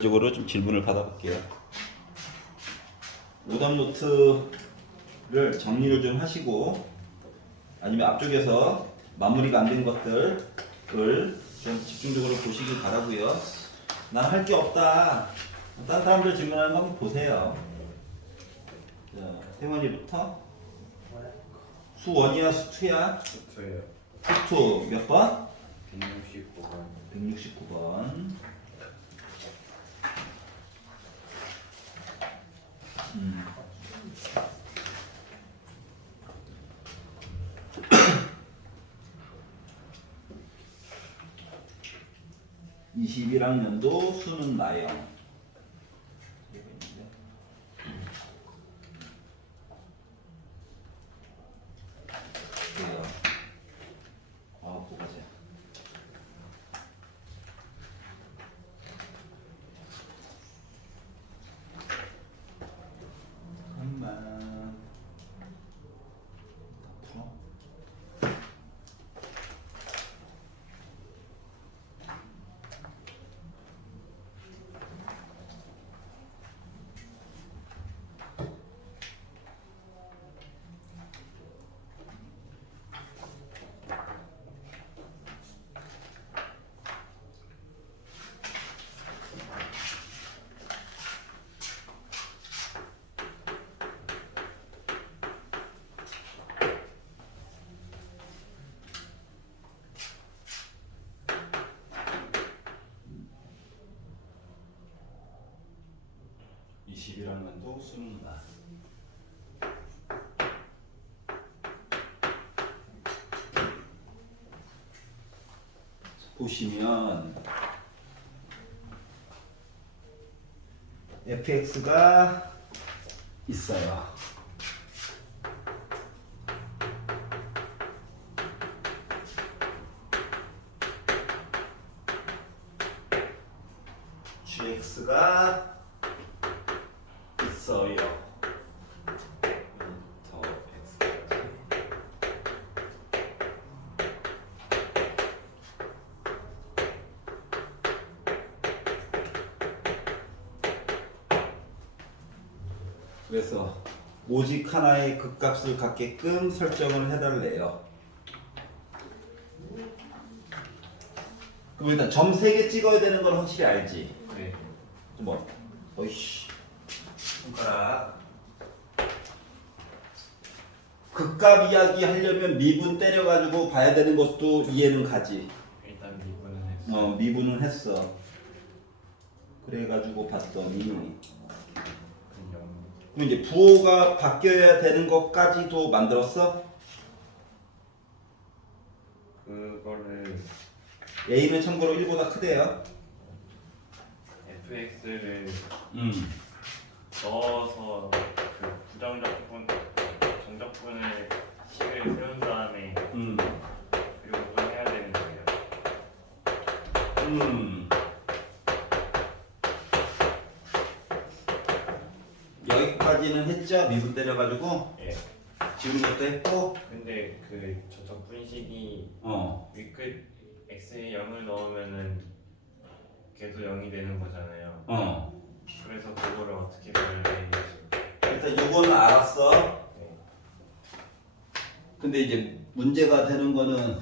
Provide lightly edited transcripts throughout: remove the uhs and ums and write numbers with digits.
적으로 좀 질문을 받아볼게요. 오답 노트를 정리를 좀 하시고 아니면 앞쪽에서 마무리가 안 된 것들을 좀 집중적으로 보시길 바라고요. 난 할 게 없다. 다른 사람들 질문하는 거 한번 보세요. 자, 태원이부터 수원이야 수투야? 수투요. 수투 몇 번? 169번. 169번. 음. (21학년도) 수는 나영. 그래요. 보가지. 잠깐만. 풀어. (21학년도) 수능 나. 보시면 fx가 있어요. gx가 있어요. 더 x까지. 그래서 오직 하나의 극값을 갖게끔 설정을 해달래요. 그럼 일단 점 3개 찍어야 되는 건 확실히 알지? 네. 뭐, 어이씨, 손가락. 극값 이야기 하려면 미분 때려가지고 봐야 되는 것도 이해는 가지. 일단 미분은 했어요. 미분은 했어. 그래가지고 봤더니 그냥 그럼 이제 부호가 바뀌어야 되는 것까지도 만들었어? 그거를 A는 참고로 1보다 크대요. fx를 음. 넣어서 그 부정적분, 정적분을 식을 세운 다음에 그리고 또 해야 되는 거예요. 여기까지는 했죠? 미분 때려가지고 예. 지운 것도 했고. 근데 그 저적분식이 위끝 x에 0을 넣으면은 걔도 0이 되는 거잖아요. 그래서 그거를 어떻게 배워야 되는지. 일단 요거는 알았어. 네. 근데 이제 문제가 되는 거는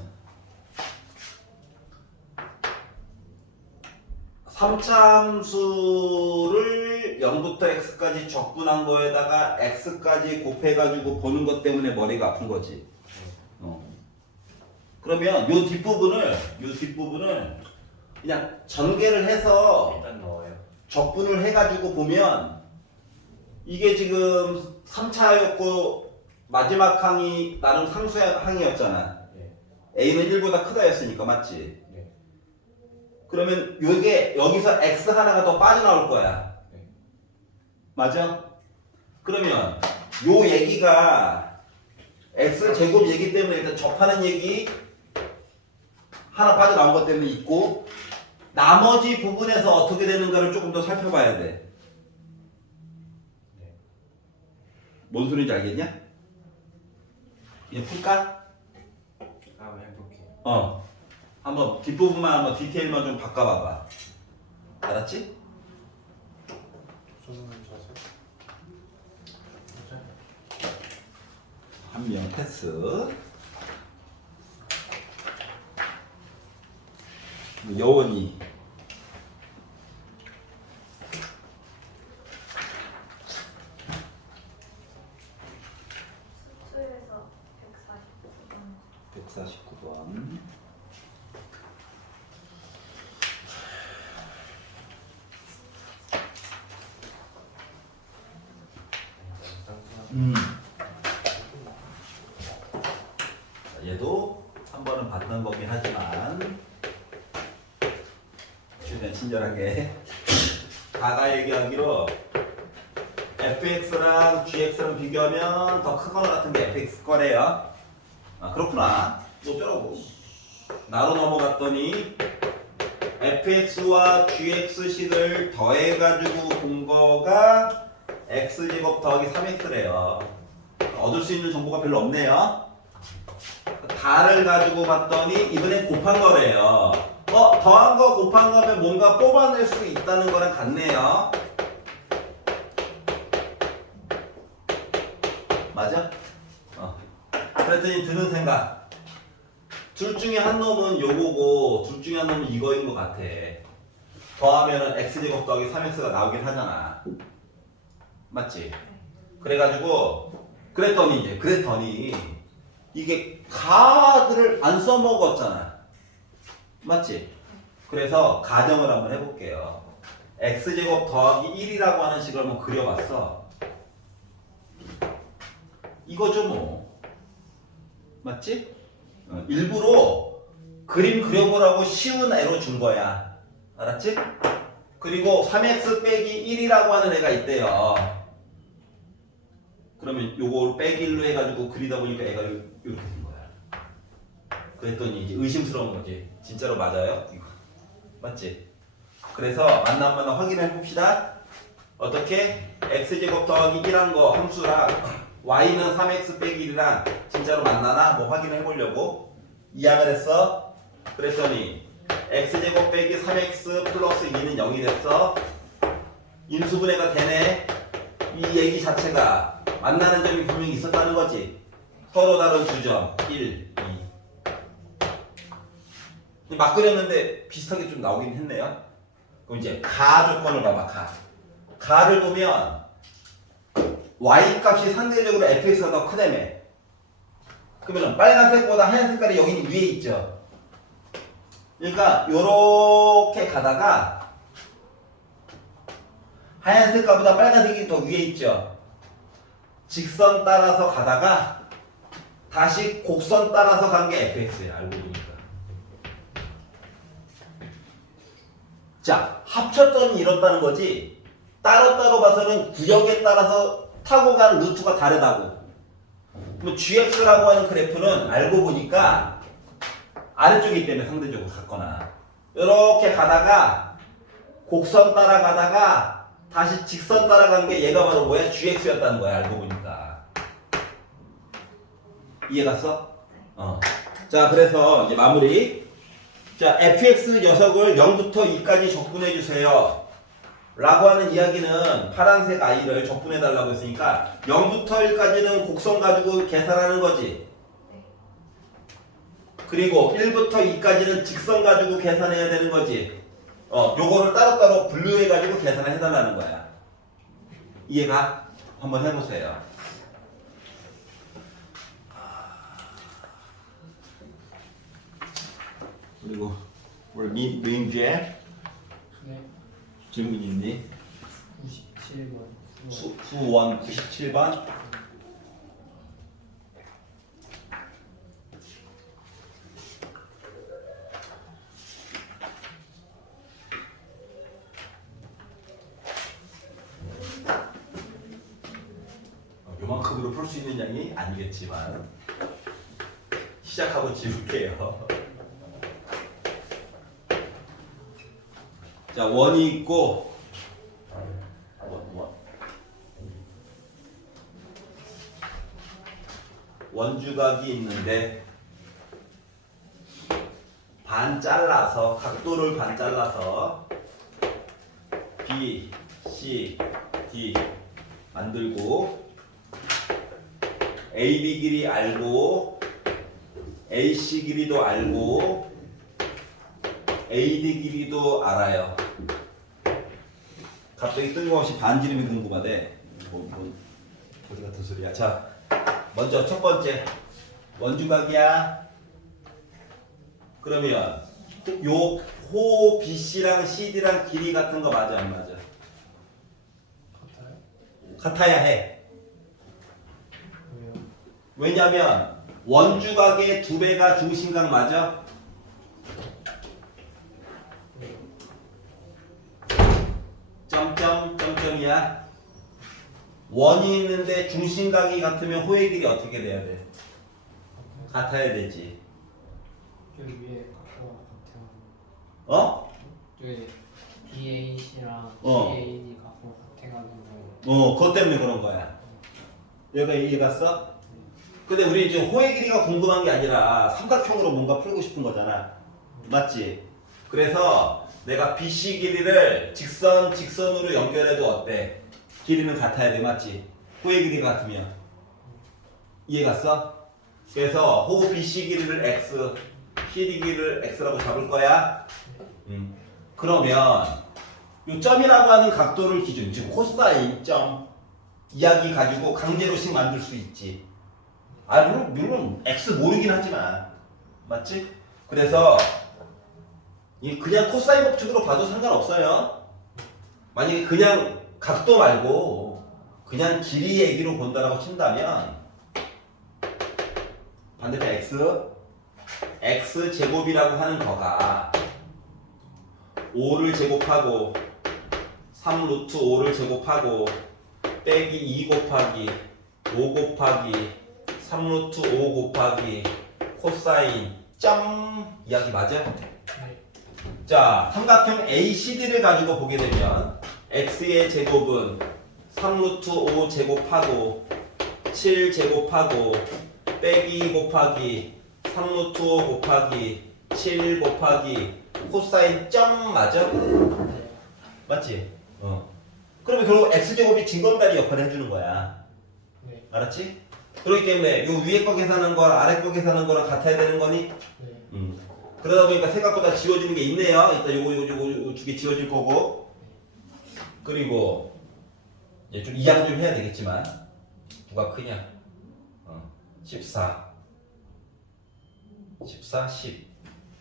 3차함수를 0부터 x까지 적분한 거에다가 x까지 곱해가지고 보는 것 때문에 머리가 아픈 거지. 그러면 요 뒷부분을 그냥 전개를 해서 일단 넣어요. 적분을 해가지고 보면 이게 지금 3차였고 마지막 항이 나름 상수 항이었잖아. 네. A는 1보다 크다였으니까 맞지? 네. 그러면 요게 여기서 x 하나가 더 빠져나올 거야. 네. 맞아? 그러면 요 얘기가 x 제곱 얘기 때문에 일단 접하는 얘기 하나 빠져나온 것 때문에 있고 나머지 부분에서 어떻게 되는가를 조금 더 살펴봐야 돼. 네. 뭔 소리인지 알겠냐? 이제 풀까? 한번 해볼게요. 한번 뒷부분만 한번 디테일만 좀 바꿔봐봐. 알았지? 저는 자세. 한 명 패스. 여원이. 수에서 149번. 149번. 얘도 한 번은 봤던 거긴 하지만 최대한 친절하게 다가 얘기하기로 fx랑 gx랑 비교하면 더 큰 거 같은 게 fx 거래요. 아 그렇구나. 또 어쩌라고. 나로 넘어갔더니 fx와 gx식을 더해가지고 본 거가 x제곱 더하기 3x래요. 얻을 수 있는 정보가 별로 없네요. 다를 가지고 봤더니 이번엔 곱한 거래요. 더한 거 곱한 거면 뭔가 뽑아낼 수 있다는 거랑 같네요. 맞아? 그랬더니 드는 생각. 둘 중에 한 놈은 요거고 둘 중에 한 놈은 이거인 것 같아. 더하면은 x제곱 더하기 3x가 나오긴 하잖아. 맞지? 그래가지고 그랬더니 이게 가들을 안 써먹었잖아. 맞지? 그래서 가정을 한번 해볼게요. x제곱 더하기 1이라고 하는 식을 한번 그려봤어. 이거죠 뭐. 맞지? 일부러 그림 그려보라고 쉬운 애로 준 거야. 알았지? 그리고 3x 빼기 1이라고 하는 애가 있대요. 그러면 요걸 빼기 1로 해가지고 그리다 보니까 애가 이렇게 된 거야. 그랬더니 이제 의심스러운 거지. 진짜로 맞아요? 이거. 맞지? 그래서 맞나 안 맞나 확인해 봅시다. 어떻게? x제곱 더하기 1한 거 함수랑 y는 3x 빼기 1이랑 진짜로 만나나? 뭐 확인해 보려고 이항을 했어. 그랬더니 x제곱 빼기 3x 플러스 2는 0이 됐어. 인수분해가 되네. 이 얘기 자체가 만나는 점이 분명히 있었다는 거지. 서로 다른 두 점 1, 2. 막 그렸는데 비슷하게 좀 나오긴 했네요. 그럼 이제 가 조건을 봐봐. 가를 보면 y 값이 상대적으로 fx가 더 크다며. 그러면 빨간색보다 하얀 색깔이 여기 위에 있죠. 그러니까 요렇게 가다가 하얀 색깔보다 빨간색이 더 위에 있죠. 직선 따라서 가다가 다시 곡선 따라서 간 게 fx야. 알고 보니까. 자, 합쳤더니 이렇다는 거지. 따로따로 봐서는 구역에 따라서 타고 간 루트가 다르다고. 뭐 gx라고 하는 그래프는 알고 보니까 아래쪽이기 때문에 상대적으로 같거나 이렇게 가다가 곡선 따라가다가 다시 직선 따라간 게 얘가 바로 뭐야? gx였다는 거야. 알고 보니까. 이해갔어? 자, 그래서 이제 마무리. 자, fx 녀석을 0부터 2까지 적분해 주세요. 라고 하는 이야기는 파란색 i를 적분해 달라고 했으니까 0부터 1까지는 곡선 가지고 계산하는 거지. 그리고 1부터 2까지는 직선 가지고 계산해야 되는 거지. 요거를 따로따로 분류해 가지고 계산을 해달라는 거야. 이해가? 한번 해보세요. 그리고 우리 민주의 네. 질문 있니? 97번. 수원 97번. 요만큼으로 풀 수 있는 양이 아니겠지만 시작하고 지울게요. 자, 원이 있고 원주각이 있는데 반 잘라서 각도를 반 잘라서 B, C, D 만들고 AB 길이 알고 AC 길이도 알고 AD 길이도 알아요. 갑자기 뜬금없이 반지름이 궁금하대. 어디 같은 소리야. 자, 먼저 첫 번째 원주각이야. 그러면 요 호 BC랑 CD랑 길이 같은 거 맞아 안 맞아? 같아요? 같아야 해. 왜요? 왜냐면 원주각의 2배가 중심각 맞아? 왜요? 점점이야. 원이 있는데 중심각이 같으면 호의 길이 어떻게 돼야 돼? 같아야 되지. 여기 위에 각도가 같아요. 어? 여기 BAC랑 어. CAD 각도가 같아가지고. 그것 때문에 그런 거야. 얘가 이해 갔어? 근데 우리 지금 호의 길이가 궁금한 게 아니라 삼각형으로 뭔가 풀고 싶은 거잖아. 맞지? 그래서 내가 BC 길이를 직선으로 연결해도 어때? 길이는 같아야 돼, 맞지? 호의 길이가 같으면. 이해 갔어? 그래서 호 BC 길이를 X, CD 길이를 X라고 잡을 거야. 그러면 요 점이라고 하는 각도를 기준, 즉 코사인 점 이야기 가지고 강제로식 만들 수 있지. 물론 X 모르긴 하지만, 맞지? 그래서 그냥 코사인 법칙으로 봐도 상관없어요. 만약에 그냥 각도 말고 그냥 길이 얘기로 본다라고 친다면 반대편 X 제곱이라고 하는 거가 5를 제곱하고 3 루트 5를 제곱하고 빼기 2 곱하기 5 곱하기 3 루트 5 곱하기 코사인 점 이야기 맞아? 네. 자, 삼각형 ACD를 가지고 보게 되면 X의 제곱은 3 루트 5 제곱하고 7 제곱하고 빼기 2 곱하기 3 루트 5 곱하기 7 곱하기 코사인 점 맞아? 네. 맞지? 그러면 결국 X제곱이 징검다리 역할을 해주는 거야. 네. 알았지? 그렇기 때문에 요 위에 거 계산한 거랑 아래 거 계산한 거랑 같아야 되는 거니? 네. 그러다 보니까 생각보다 지워지는 게 있네요. 일단 요거 두 개 지워질 거고. 그리고 이제 좀 이양 좀 해야 되겠지만 누가 크냐? 14 10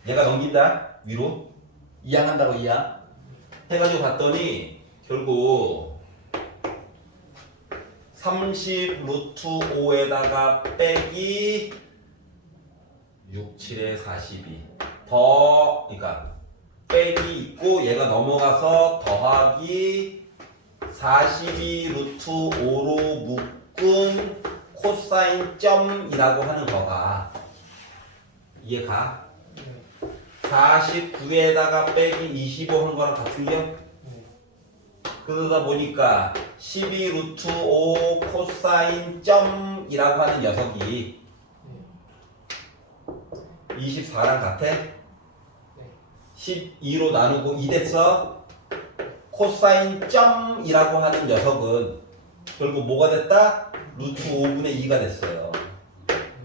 얘가 넘긴다 위로 이양한다고 이양 해가지고 봤더니 결국 30 루트 5에다가 빼기 6, 7에 42 그러니까 빼기 있고 얘가 넘어가서 더하기 42 루트 5로 묶은 코사인 점이라고 하는 거가 이해가? 네. 49에다가 빼기 25 한 거랑 같은 겨? 네. 그러다 보니까 12 루트 5 코사인 점이라고 하는 녀석이 24랑 같아? 네. 12로 나누고 2 됐어? 코사인 점이라고 하는 녀석은 결국 뭐가 됐다? 루트 5분의 2가 됐어요.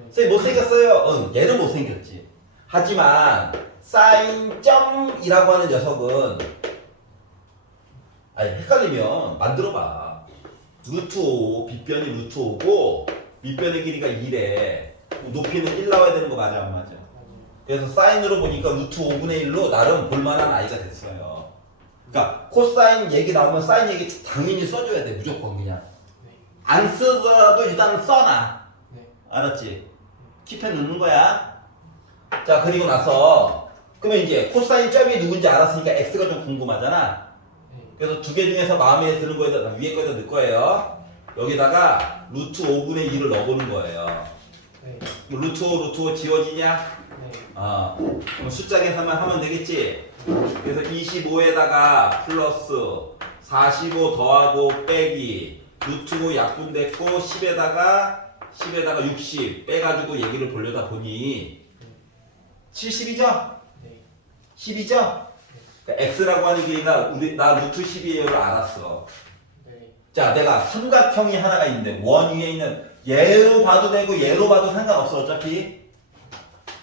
선생님 못생겼어요? 얘는 못생겼지. 하지만 사인 점이라고 하는 녀석은 헷갈리면 만들어봐. 루트 5, 빗변이 루트 5고 밑변의 길이가 2래. 높이는 1 나와야 되는 거 맞아 안 맞아? 그래서 사인으로 보니까 루트 5분의 1로 나름 볼만한 아이가 됐어요. 그러니까 코사인 얘기 나오면 사인 얘기 당연히 써줘야 돼. 무조건 그냥. 안 쓰더라도 일단 써놔. 네. 알았지? 킵해 놓는 거야. 자, 그리고 나서 그러면 이제 코사인 점이 누군지 알았으니까 x가 좀 궁금하잖아. 네. 그래서 두 개 중에서 마음에 드는 거에다 위에 거에다 넣을 거예요. 여기다가 루트 5분의 2를 넣어보는 거예요. 네. 루트 5 지워지냐? 네. 그럼 숫자 계산만 하면 되겠지? 그래서 25에다가 플러스 45 더하고 빼기 루트 5 약분됐고 10에다가 60 빼가지고 얘기를 보려다 보니 70이죠? 네. 10이죠? 그러니까 x라고 하는 길이가 나 루트 12예요를 알았어. 네. 자, 내가 삼각형이 하나가 있는데 원 위에 있는 얘로 봐도 되고 얘로 봐도 상관없어. 어차피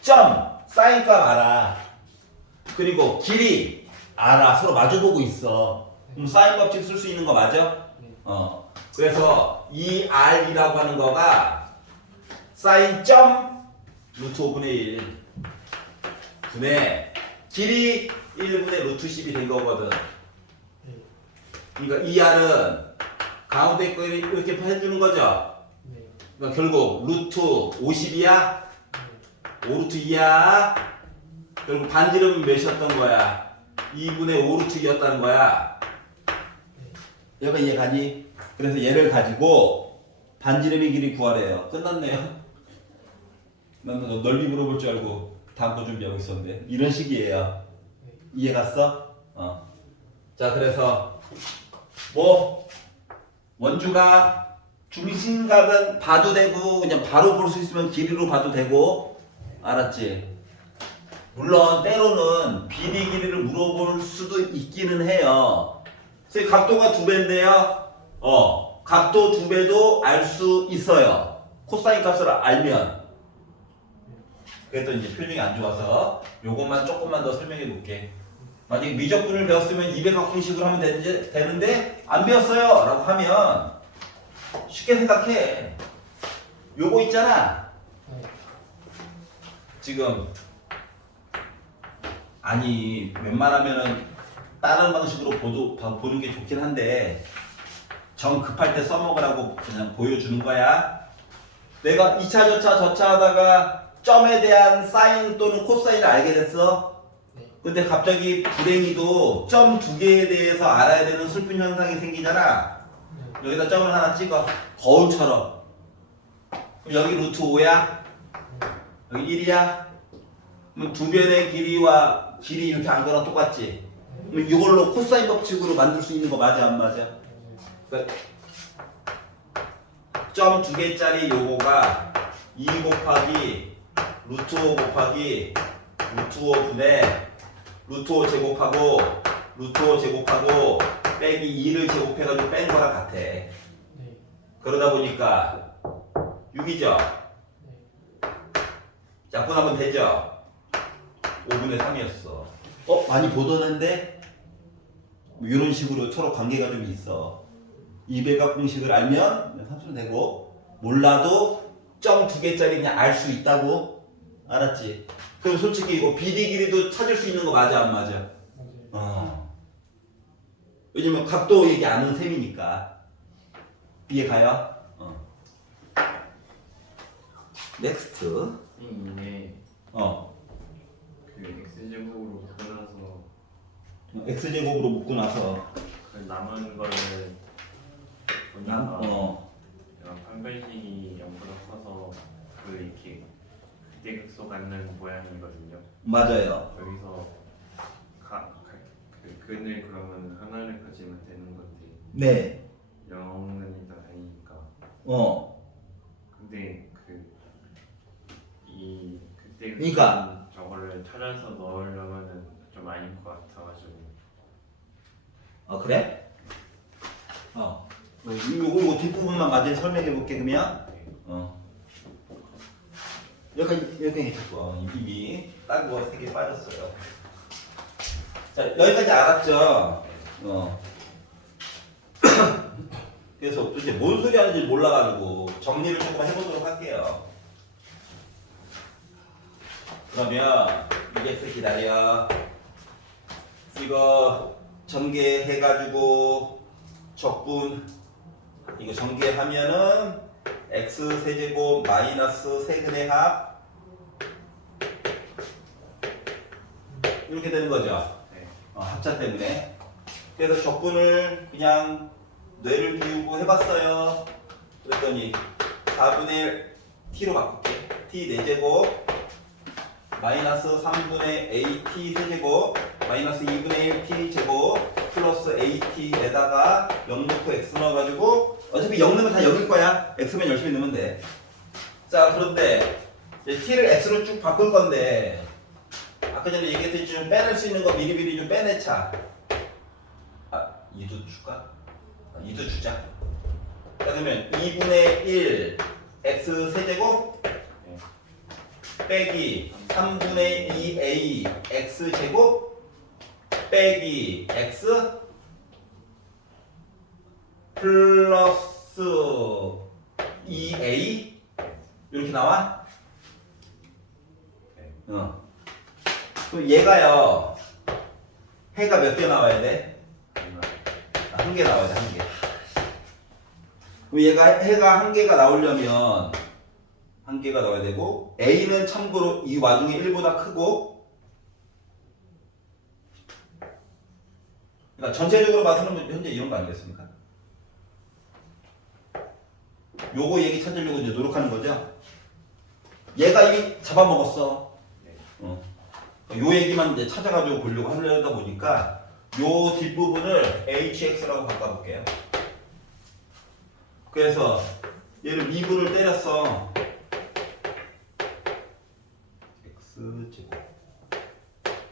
점 사인값 알아. 그리고 길이 알아. 서로 마주보고 있어. 그럼 사인 법칙 쓸 수 있는 거 맞아? 네. 그래서 이 r이라고 하는 거가 사인 점 루트 5분의 1 분의 길이 1분의 루트 10이 된 거거든. 네. 그러니까 이 r은 가운데 거 이렇게 해주는 거죠. 네. 그러니까 결국 루트 50이야? 네. 5루트 2야? 결국 반지름은 몇이었던 거야? 2분의 5루트 2였다는 거야. 얘가 이해가니? 그래서 얘를 가지고 반지름의 길이 구하래요. 끝났네요. 난 넓이 물어볼 줄 알고 다음 거 준비하고 있었는데 이런 식이에요. 이해 갔어? 자, 그래서 뭐 원주가 중심각은 봐도 되고 그냥 바로 볼 수 있으면 길이로 봐도 되고 알았지? 물론 때로는 비리 길이를 물어볼 수도 있기는 해요. 선생님 각도가 2배인데요. 각도 2배도 알 수 있어요. 코사인 값을 알면. 그랬더니 이제 표정이 안 좋아서 요것만 조금만 더 설명해 볼게. 만약에 미적분을 배웠으면 200각공식으로 하면 되는데 안 배웠어요 라고 하면 쉽게 생각해. 요거 있잖아. 지금 아니 웬만하면은 다른 방식으로 보는 게 좋긴 한데 정 급할 때 써먹으라고 그냥 보여주는 거야. 내가 2차 저차 하다가 점에 대한 사인 또는 코사인을 알게 됐어. 근데 갑자기 불행히도 점 2개에 대해서 알아야 되는 슬픈 현상이 생기잖아. 여기다 점을 하나 찍어. 거울처럼. 그럼 여기 루트 5야? 여기 1이야? 그럼 2변의 길이와 길이 이렇게 안 거랑 똑같지? 그럼 이걸로 코사인 법칙으로 만들 수 있는 거 맞아 안 맞아? 그러니까 점 2개짜리 요거가 2 곱하기 루트 5 곱하기 루트 5 분의 루트 5 제곱하고 루트 5 제곱하고 빼기 2를 제곱해가지고 뺀 거랑 같아. 그러다 보니까 6이죠? 약분하면 되죠? 5분의 3이었어. 많이 보더는데? 뭐 이런 식으로 서로 관계가 좀 있어. 200각 공식을 알면 삼수는 되고 몰라도 점 2개짜리 그냥 알 수 있다고. 알았지? 그럼 솔직히 이거 BD 길이도 찾을 수 있는 거 맞아 안 맞아? 왜냐면 각도 얘기 아는 셈이니까. 이해 가요? 넥스트. 이게 그 x제곱으로 묶어놔서 x제곱으로 묶고 나서 그 남은 거를 보니까 판별식이 0보다 커서 그 이렇게 극대극소 갖는 모양이거든요. 맞아요. 여기서 그 근을 그러면 하나를 가지면 되는 건데 네. 0은 일단 아니니까. 근데 이 극대극소 그러니까 저거를 찾아서 넣으려면은 좀 아닐 것 같아가지고. 그래? 요거 뒷부분만 마저 설명해 볼게 그러면. 여기 자꾸 입이 딱 뭐 3개 빠졌어요. 자, 여기까지 알았죠? 그래서 도대체 뭔 소리 하는지 몰라가지고 정리를 조금 해보도록 할게요. 그러면 이게 기다려. 이거 전개해가지고 적분 이거 전개하면은 x 세제곱 마이너스 세근의 합 이렇게 되는 거죠. 합차 때문에. 그래서 적분을 그냥 뇌를 비우고 해봤어요. 그랬더니 4분의 1 t로 바꿀게. t 4제곱 마이너스 3분의 at 세제곱 마이너스 2분의 1 t 제곱 플러스 at에다가 0 넣고 x 넣어가지고 어차피 0 넣으면 다 0일 거야. x면 열심히 넣으면 돼. 자, 그런데 이제 t를 x로 쭉 바꿀 건데 아까 전에 얘기했듯이 좀 빼낼 수 있는 거 미리미리 좀 빼내자. 2도 줄까? 2도 주자. 자, 그러면 2분의 1 x 세제곱 네. 빼기 3분의 2a x 제곱 빼기 x 플러스 2a 이렇게 나와? 네. 그럼 얘가요 해가 몇 개 나와야 돼? 이거 한 개 나와야 돼, 한 개. 그럼 얘가 해가 한 개가 나오려면 한 개가 나와야 되고 a는 참고로 이 와중에 1보다 크고 그러니까 전체적으로 봐서는 현재 이런 거 아니겠습니까? 요거 얘기 찾으려고 이제 노력하는 거죠. 얘가 이미 잡아먹었어. 네. 요 얘기만 이제 찾아가지고 보려고 하려다 보니까 요 뒷부분을 hx라고 바꿔볼게요. 그래서 얘를 미분을 때렸어. x제곱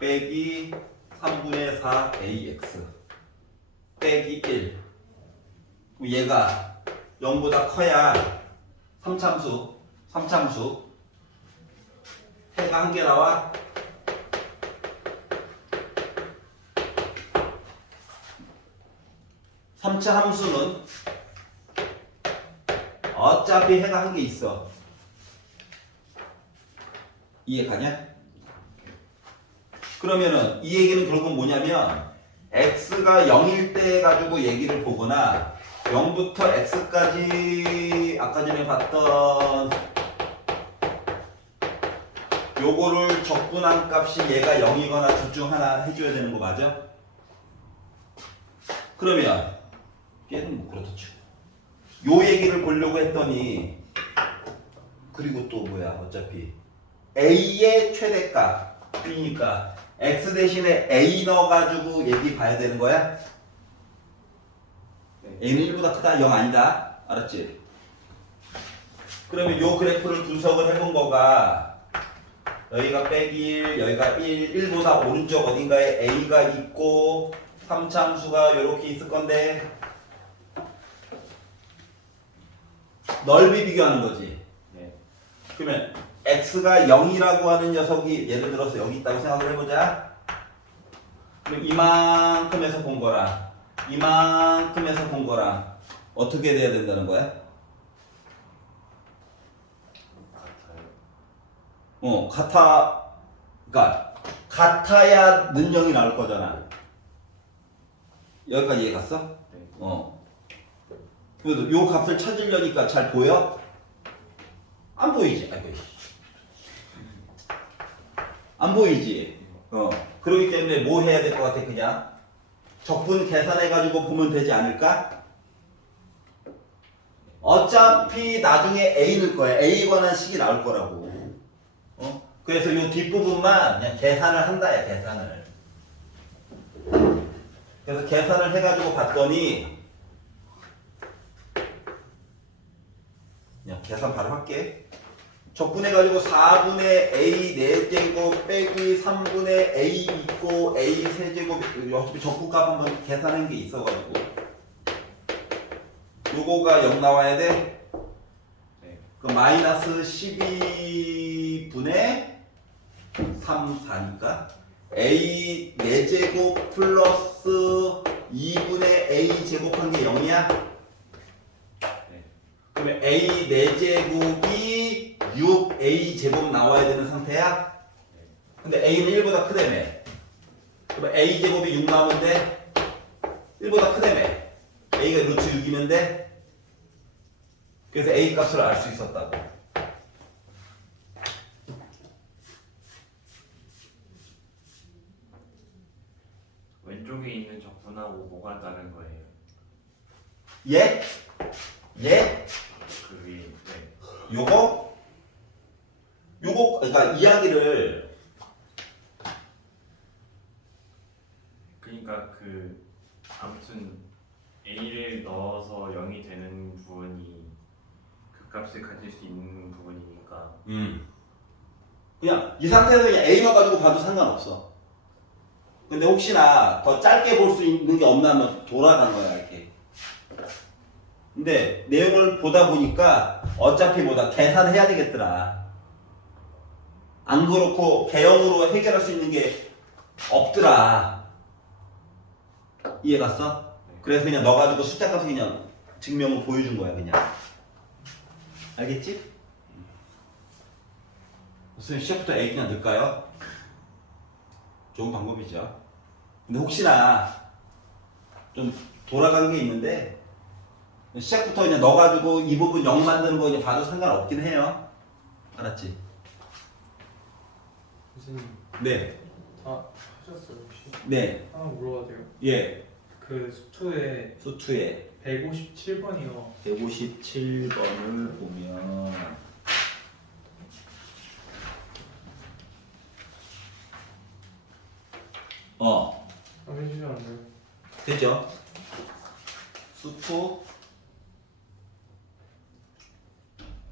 빼기 3분의 4 ax 빼기 1. 그럼 얘가 0보다 커야 3참수 해가 한 개 나와. 삼차 함수는 어차피 해가 한 개 있어. 이해 가냐? 그러면은 이 얘기는 결국은 뭐냐면 x가 0일 때 가지고 얘기를 보거나 0부터 x까지 아까 전에 봤던 요거를 적분한 값이 얘가 0이거나 둘 중 하나 해줘야 되는 거 맞아? 그러면 얘는 뭐 그렇다 치고 요 얘기를 보려고 했더니 그리고 또 뭐야 어차피 a의 최대값이니까 x 대신에 a 넣어가지고 얘기 봐야 되는 거야? 네. a는 1보다 크다 0 아니다 알았지? 그러면 요 그래프를 분석을 해본 거가 여기가 빼기 1 여기가 1보다 오른쪽 어딘가에 a가 있고 3참수가 이렇게 있을 건데 넓이 비교하는 거지. 네. 그러면 x가 0이라고 하는 녀석이 예를 들어서 여기 있다고 생각을 해보자. 그럼 이만큼에서 본 거랑 이만큼에서 본 거랑 어떻게 돼야 된다는 거야? 같아요. 그러니까 같아야 는 0이 나올 거잖아. 여기까지 이해 갔어? 네. 그래도 요 값을 찾으려니까 잘 보여? 안 보이지? 아이고. 안 보이지? 그렇기 때문에 뭐 해야 될 것 같아 그냥? 적분 계산해가지고 보면 되지 않을까? 어차피 나중에 A 넣을 거야. A에 관한 식이 나올 거라고. 그래서 요 뒷부분만 그냥 계산을 한다야, 계산을. 그래서 계산을 해가지고 봤더니 그냥 계산 바로 할게. 적분해가지고 4분의 a 4제곱 빼기 3분의 a 있고 a 세제곱 어차피 적분값 한번 계산한 게 있어가지고 요거가 0 나와야 돼. 네. 그 마이너스 12분의 3, 4니까 a 4제곱 플러스 2분의 a 제곱한 게 0이야? 네. 그러면 a 4제곱이 6a 제곱 나와야 되는 상태야? 네. 근데 a는 1보다 크다며. 그러면 a 제곱이 6 나오면 돼? 1보다 크다며. a가 루트 6이면 돼? 그래서 a 값을 알 수 있었다고. 왼쪽에 있는 적분하고 뭐가 다른 거예요? 얘? 얘? 그 위에. 네. 요거? 그러니까 이야기를 그러니까 아무튼 A를 넣어서 0이 되는 부분이 그 값을 가질 수 있는 부분이니까. 그냥 이 상태에서 그냥 A 넣어가지고 봐도 상관없어. 근데 혹시나 더 짧게 볼 수 있는 게 없나 하면 돌아간 거야 이렇게. 근데 내용을 보다 보니까 어차피 뭐다 계산해야 되겠더라. 안 그렇고 개형으로 해결할 수 있는 게 없더라. 이해 갔어? 그래서 그냥 넣어가지고 숫자 값을 그냥 증명을 보여준 거야 그냥. 알겠지? 선생님 시작부터 A 그냥 넣을까요? 좋은 방법이죠. 근데 혹시나 좀 돌아간 게 있는데 시작부터 그냥 넣어가지고 이 부분 0 만드는 거 그냥 봐도 상관없긴 해요. 알았지? 선생님 네. 다 하셨어요 혹시? 네. 하나 물어봐도 돼요? 예. 그 수투에 수투에 157번이요. 157번을 보면 한번 해주시면 안 돼요? 됐죠? 수투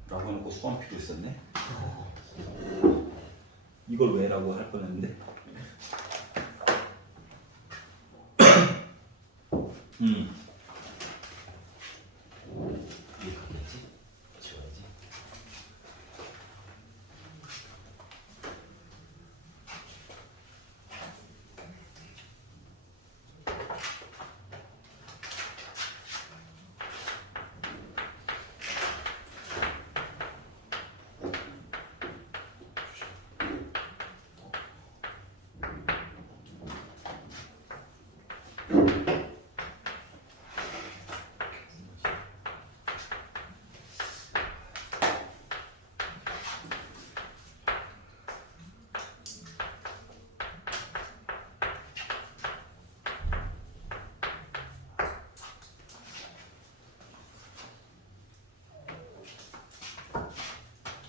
라고 해놓고 수험표도 있었네. 이걸 왜라고 할 뻔했는데. 이게 가겠지? 지워야지.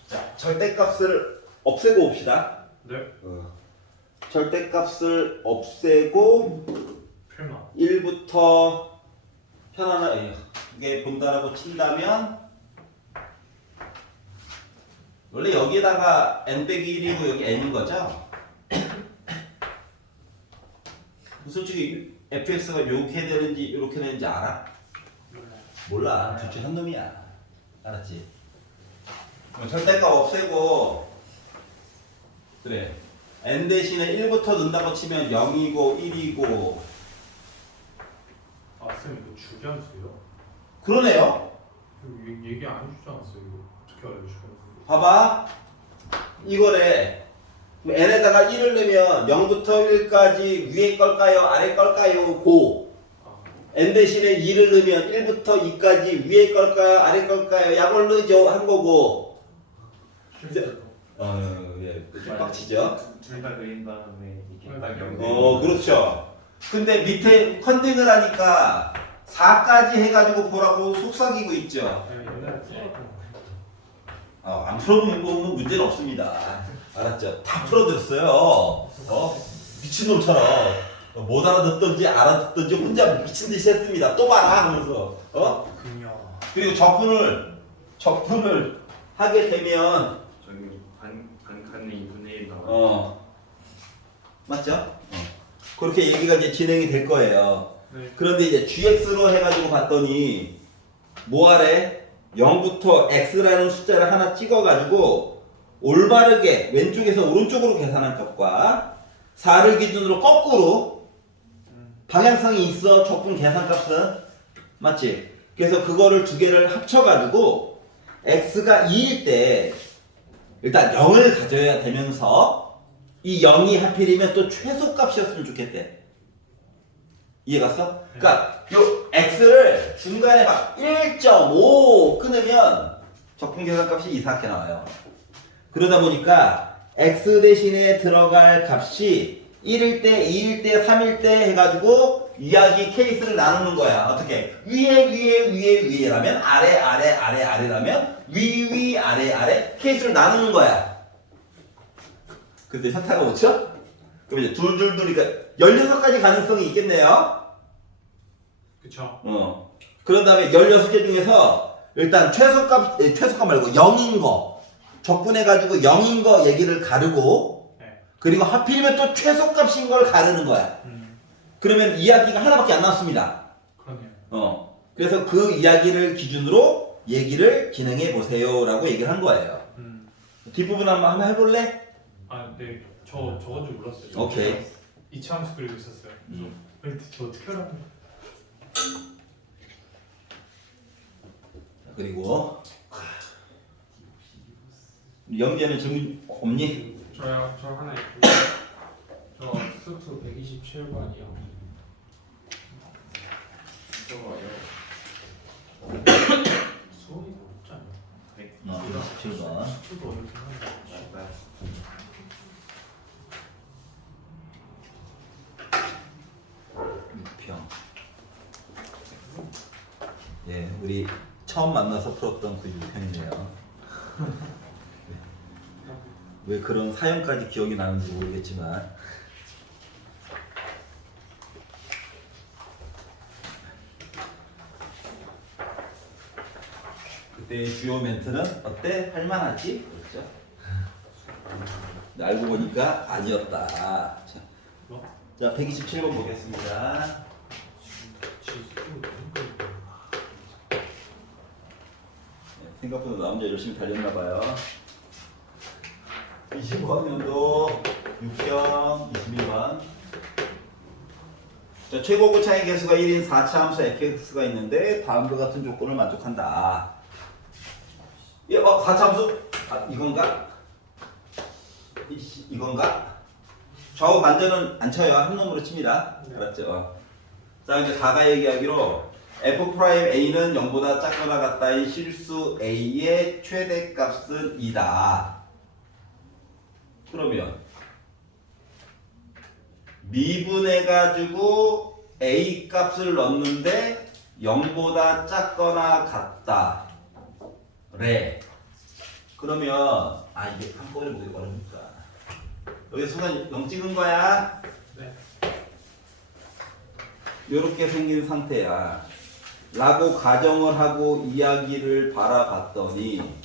자, 절대값을 없애고 봅시다. 네. 절대값을 없애고 필마. 1부터 편안하게 본다라고 친다면 원래 여기에다가 n-1이고 여기 n인 거죠? 솔직히 fx가 이렇게 되는지 이렇게 되는지 알아? 몰라. 둘 중 한 놈이야. 알았지? 그럼 절대값 없애고 그래 n 대신에 1부터 넣는다고 치면 0이고 1이고 아 쌤 이거 주기함수요? 그러네요. 얘기 안 해주지 않았어요 이거? 어떻게 알아요 주기함수? 봐봐 이거래. 그럼 n에다가 1을 넣으면 0부터 1까지 위에 걸까요 아래 걸까요 고 아 n 대신에 2를 넣으면 1부터 2까지 위에 걸까요 아래 걸까요 약을 넣죠 한 거고. 실제로. 예, 좀 빡치죠? 둘 다 그린 다음에 이렇게 네. 딱 연결. 그렇죠. 근데 밑에 컨딩을 하니까 4까지 해가지고 보라고 속삭이고 있죠. 네, 옛날에 풀었던 거. 안 풀어보면 문제는 없습니다. 알았죠? 다 풀어줬어요. 미친놈처럼 못 알아듣던지 알아듣던지 혼자 미친듯이 했습니다. 또 봐라 하면서 그냥. 그리고 적분을 하게 되면 저기 반칸에 2분의 1 나와요. 맞죠? 그렇게 얘기가 이제 진행이 될 거예요. 네. 그런데 이제 gx로 해가지고 봤더니 뭐하래? 0부터 x라는 숫자를 하나 찍어가지고 올바르게 왼쪽에서 오른쪽으로 계산한 값과 4를 기준으로 거꾸로 방향성이 있어 적분 계산값은 맞지? 그래서 그거를 두 개를 합쳐가지고 x가 2일 때 일단 0을 가져야 되면서 이 0이 하필이면 또 최소값이었으면 좋겠대. 이해 갔어? 그러니까 요 x를 중간에 막 1.5 끊으면 적분 계산값이 이상하게 나와요. 그러다 보니까 x 대신에 들어갈 값이 1일 때, 2일 때, 3일 때 해가지고 이야기 케이스를 나누는 거야. 어떻게? 위에라면 아래라면 위 아래 케이스를 나누는 거야. 근데 현타가 오죠? 그럼 이제 둘이니까 16가지 가능성이 있겠네요. 그쵸. 그런 다음에 16개 중에서 일단 최소값 말고 0인 거 적분해가지고 0인 거 얘기를 가르고 네. 그리고 하필이면 또 최소값인 걸 가르는 거야. 그러면 이야기가 하나밖에 안 남습니다. 그러네요. 그래서 그 이야기를 기준으로 얘기를 진행해 보세요라고 얘기를 한 거예요. 뒷부분 한번 해볼래? 아, 네. 저건 줄 몰랐어요. 오케이. 이차함수 그리고 있었어요. 그래서 저 어떻게 하라고? 그리고 영재는 질문 없니? 저요, 저 하나 있고. 저 수트 127번이요. 저거 수업이 어렵지 않나요? 27번. 수도 어렵긴 한데. 평. 예, 우리 처음 만나서 풀었던 그 6편이네요. 왜 그런 사연까지 기억이 나는지 모르겠지만 그때의 주요 멘트는 어때? 할만하지? 그렇죠? 근데 알고 보니까 아니었다. 자, 자 127번 보겠습니다. 생각보다 나 혼자 열심히 달렸나봐요. 25학년도 6평 21번. 자, 최고 고차의 개수가 1인 4차 함수 fx가 있는데 다음과 같은 조건을 만족한다. 예, 4차 함수? 아, 이건가? 이건가? 좌우 반전은 안 쳐요. 한 놈으로 칩니다. 알았죠? 자, 이제 다가 얘기하기로 f'A는 0보다 작거나 같다인 실수 A의 최대값은 2다. 그러면 미분해가지고 A 값을 넣는데 0보다 작거나 같다. 래. 그러면 이게 한꺼번에 보기 어렵니까? 여기 순간 0 찍은 거야? 네. 요렇게 생긴 상태야. 라고 가정을 하고 이야기를 바라봤더니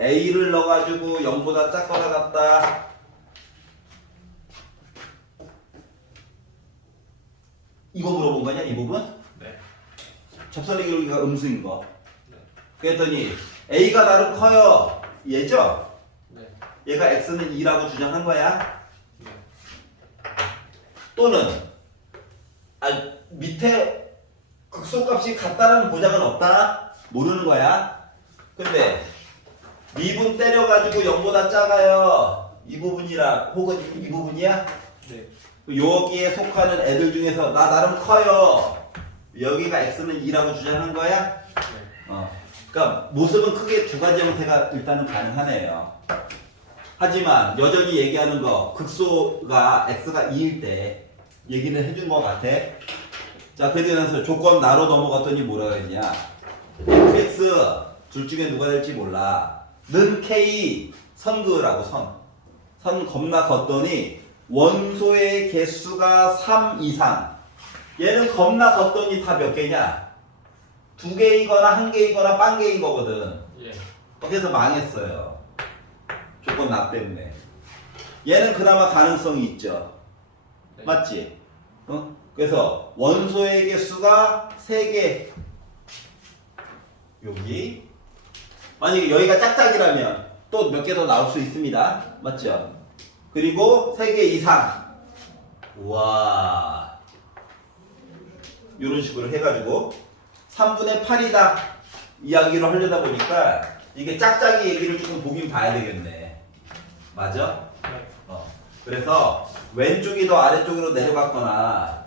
A를 넣어가지고 0보다 작거나 같다. 이거 물어본 거냐? 이 부분? 네. 접선의 기울기가 음수인 거. 네. 그랬더니 A가 나름 커요. 얘죠? 네. 얘가 X는 2라고 주장한 거야. 네. 또는 밑에 극소값이 같다라는 보장은 없다? 모르는 거야. 근데 미분 때려가지고 0보다 작아요. 이 부분이라 혹은 이 부분이야? 네. 여기에 속하는 애들 중에서 나 나름 커요. 여기가 X는 2라고 주장한 거야? 네. 그러니까 모습은 크게 두 가지 형태가 일단은 가능하네요. 하지만 여전히 얘기하는 거 극소가 X가 2일 때 얘기는 해준 것 같아. 자, 그에 대해서 조건 나로 넘어갔더니 뭐라 그랬냐? fx 둘 중에 누가 될지 몰라. 는 k 선 그으라고 선 겁나 걷더니 원소의 개수가 3 이상. 얘는 겁나 걷더니 다 몇 개냐? 2개이거나 1개이거나 빵개인 거거든. 예. 그래서 망했어요. 조건 나 때문에. 얘는 그나마 가능성이 있죠. 네. 맞지? 그래서 원소의 개수가 3개. 여기. 만약에 여기가 짝짝이라면 또 몇 개 더 나올 수 있습니다. 맞죠? 그리고 3개 이상. 우와. 이런 식으로 해가지고 3분의 8이다 이야기를 하려다 보니까 이게 짝짝이 얘기를 조금 보긴 봐야 되겠네. 맞아? 네. 그래서 왼쪽이 더 아래쪽으로 내려갔거나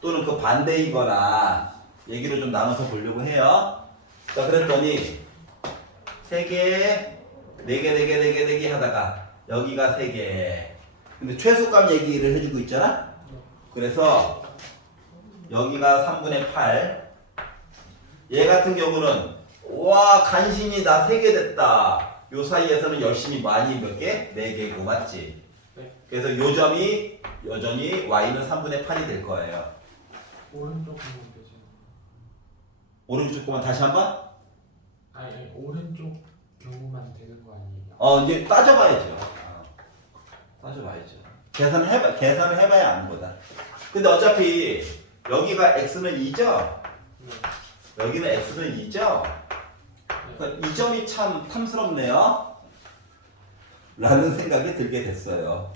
또는 그 반대이거나 얘기를 좀 나눠서 보려고 해요. 자, 그랬더니 3개, 4개 하다가 여기가 3개. 근데 최소값 얘기를 해주고 있잖아? 그래서 여기가 3분의 8. 얘 같은 경우는 와 간신히 나 3개 됐다. 요 사이에서는 열심히 많이 몇 개? 4개고 맞지? 네. 그래서 요 점이 여전히 y는 3분의 8이 될 거예요. 오른쪽 보면 되죠. 오른쪽 거만 다시 한번? 아니, 오른쪽 경우만 되는 거 아니에요? 이제 따져봐야죠. 따져봐야죠. 계산을 해봐야 아는 거다. 근데 어차피 여기가 x는 2죠? 네. 여기는 x는 2죠? 그러니까 이 점이 참 탐스럽네요. 라는 생각이 들게 됐어요.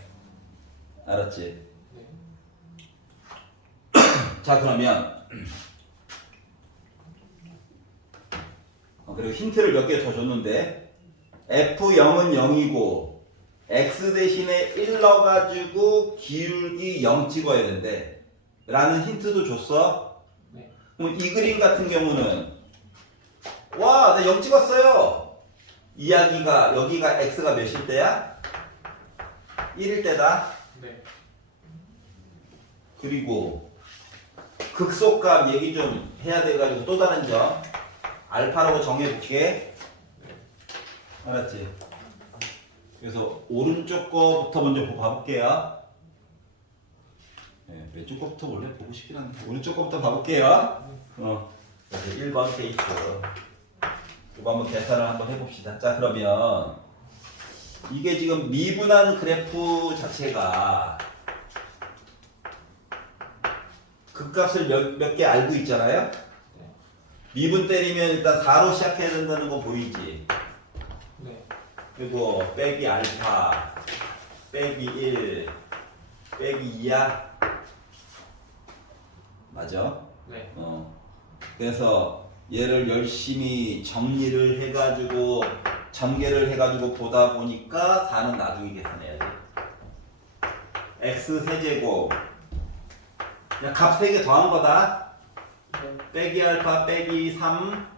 알았지? 네. 자, 그러면 그리고 힌트를 몇 개 더 줬는데 F0은 0이고 x 대신에 1 넣어가지고 기울기 0 찍어야 된대 라는 힌트도 줬어. 네. 그럼 이 그림 같은 경우는 와, 나 0 찍었어요. 이야기가 여기가 x가 몇일 때야? 1일 때다. 네. 그리고 극소값 얘기 좀 해야 돼가지고 또 다른 점 알파라고 정해볼게. 알았지? 그래서 오른쪽 거부터 먼저 봐볼게요. 네, 왼쪽 거부터 원래 보고 싶긴 한데 오른쪽 거부터 봐볼게요. 그래서 1번 케이스 이거 한번 계산을 한번 해봅시다. 자, 그러면 이게 지금 미분한 그래프 자체가 극값을 몇 개 알고 있잖아요. 미분 때리면 일단 4로 시작해야 된다는 거 보이지? 네. 그리고 빼기 알파 빼기 1 빼기 2야. 맞아? 네. 그래서 얘를 열심히 정리를 해가지고 전개를 해가지고 보다 보니까 4는 나중에 계산해야 돼. x 세제곱 그냥 값 3개 더한 거다. 네. 빼기 알파 빼기 3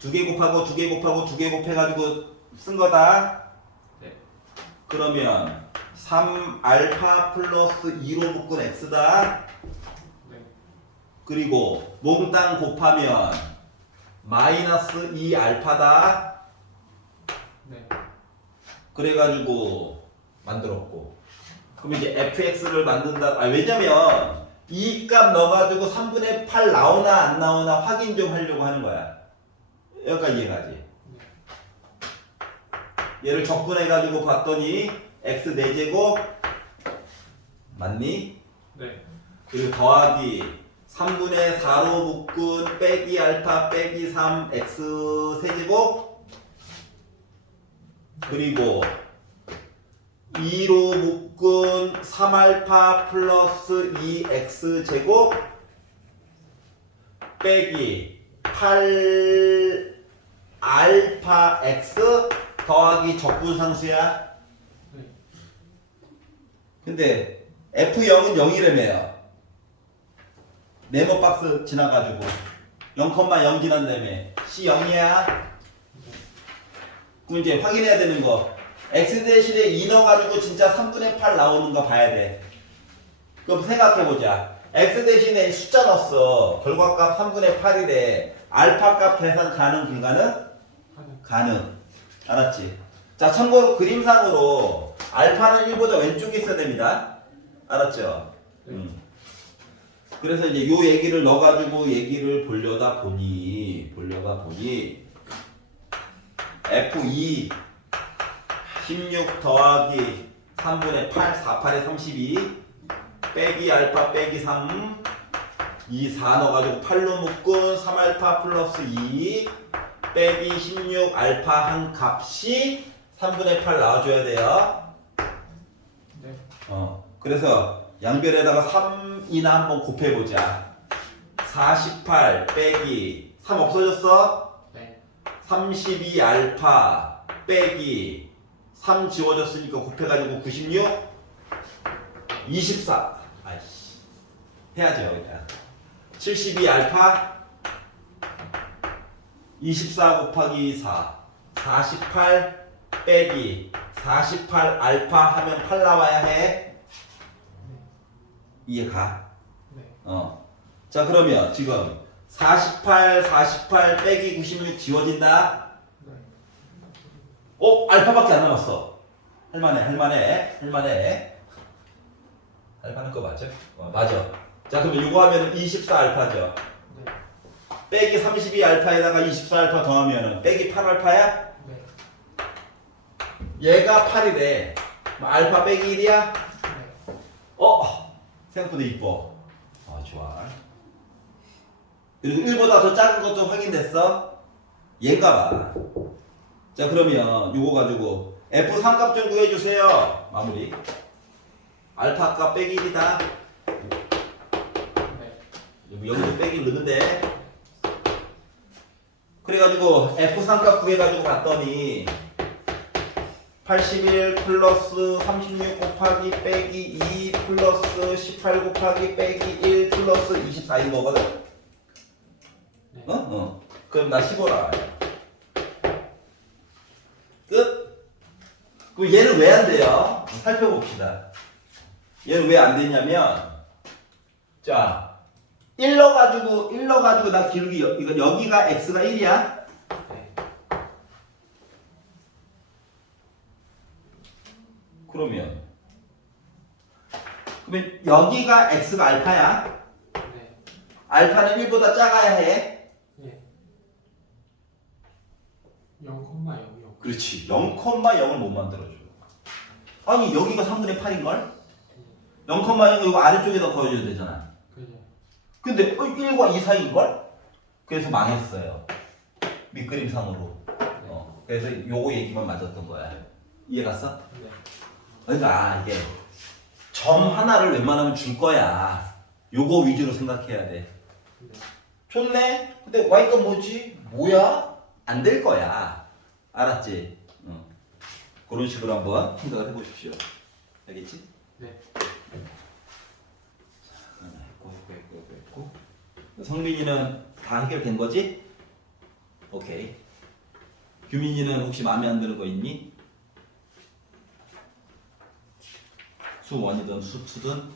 2개 곱하고 2개 곱하고 2개 곱해가지고 쓴 거다. 네. 그러면 3 알파 플러스 2로 묶은 x다. 네. 그리고 몽땅 곱하면 마이너스 2 알파다. 네. 그래가지고 만들었고. 그럼 이제 fx를 만든다. 왜냐면 이 값 넣어가지고 3분의 8 나오나 안 나오나 확인 좀 하려고 하는 거야. 여기까지 이해가지? 얘를 적분해가지고 봤더니 x 4제곱 맞니? 네. 그리고 더하기 3분의 4로 묶은 빼기 알파 빼기 3 x 세제곱 그리고 2로 묶은 3알파 플러스 2x 제곱 빼기 8 알파 x 더하기 적분상수야. 네. 근데 F0은 0이라며요. 네모 박스 지나가지고 0,0 지난다며 C 0이야. 그럼 이제 확인해야 되는 거 x 대신에 2 넣어가지고 진짜 3분의 8 나오는 거 봐야 돼. 그럼 생각해보자. x 대신에 숫자 넣었어. 결과값 3분의 8이래. 알파 값 계산 가능 불가능? 가능. 알았지? 자, 참고로 그림상으로 알파는 1보다 왼쪽에 있어야 됩니다. 알았죠? 그래서 이제 요 얘기를 넣어가지고 얘기를 보려다 보니 F2 16 더하기 3분의 8 4, 8에 32 빼기 알파 빼기 3 2, 4 넣어가지고 8로 묶은 3알파 플러스 2 빼기 16 알파 한 값이 3분의 8 나와줘야 돼요. 네. 그래서 양변에다가 3이나 한번 곱해보자. 48 빼기 3 없어졌어? 네. 32 알파 빼기 3 지워졌으니까 곱해가지고 96 24 아이씨 해야죠 그냥 72 알파 24 곱하기 4 48 빼기 48 알파 하면 8 나와야 해. 이해가? 네. 자, 그러면 지금 48 빼기 96 지워진다. 네. 알파밖에 안 남았어. 할만해. 알파는 거 맞죠? 맞아. 자, 그러면 이거 하면 24 알파죠. 네. 빼기 32 알파에다가 24 알파 더하면 빼기 8 알파야? 네. 얘가 8이래. 알파 빼기 1이야? 네. 생각보다 이뻐. 좋아. 그리고 1보다 더 작은 것도 확인됐어? 얘인가 봐. 자, 그러면 요거 가지고 F3 값 좀 구해주세요. 마무리. 알파 값 빼기 1이다. 네. 여기도 빼기 넣는데. 그래가지고 F3 값 구해가지고 봤더니 81 플러스 36 곱하기 빼기 2 플러스 18 곱하기 빼기 1 플러스 24인 거거든? 네. 그럼 나 15라. 끝? 그럼 얘는 왜 안 돼요? 살펴봅시다. 얘는 왜 안 되냐면, 자, 1 넣어가지고 나 기울기, 이거 여기가 x가 1이야? 네. 그러면 여기가 x가 알파야? 네. 알파는 1보다 작아야 해? 네. 0,00. 그렇지. 0,0을 못 만들어줘. 아니, 여기가 3분의 8인걸? 0,0을 이거 아래쪽에다 더해줘야 되잖아. 그죠. 근데 1과 2 사이인걸? 그래서 망했어요. 밑그림상으로. 그래서 요거 얘기만 맞았던 거야. 이해 갔어? 네. 그러니까 이게 점 하나를 웬만하면 줄 거야. 요거 위주로 생각해야 돼. 네. 좋네? 근데 y가 뭐지? 뭐야? 안 될 거야. 알았지? 그런 식으로 한번 생각을 해보십시오. 알겠지? 네. 했고. 성민이는 다 해결된 거지? 오케이. 규민이는 혹시 마음에 안 드는 거 있니? 수 1이든 수 2든?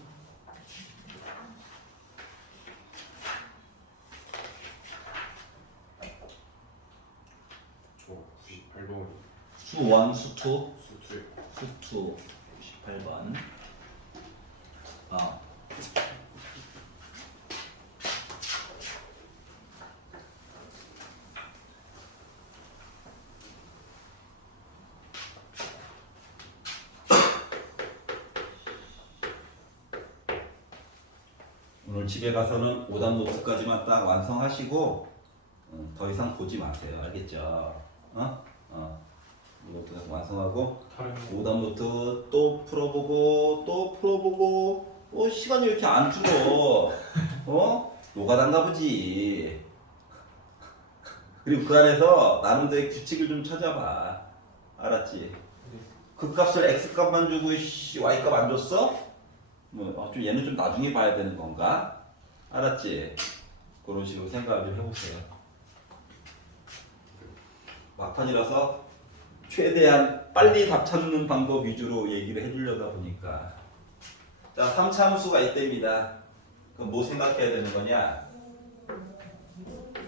저 98번 수 1, 수 2? 수투 수 2, 98번. 오늘 집에 가서는 5단 노트까지만 딱 완성하시고 더 이상 보지 마세요. 알겠죠? 노트 가서 완성하고 다른 거. 5단 노트 또 풀어보고 시간이 왜 이렇게 안 줄어? 노가다인가 보지. 그리고 그 안에서 나름대로의 규칙을 좀 찾아봐. 알았지? 네. 그 값을 x값만 주고 y값 안 줬어? 좀 얘는 좀 나중에 봐야 되는 건가? 알았지? 그런 식으로 생각을 좀 해보세요. 막판이라서 최대한 빨리 답 찾는 방법 위주로 얘기를 해주려다 보니까. 자, 3차 함수가 이때입니다. 그럼 뭐 생각해야 되는 거냐?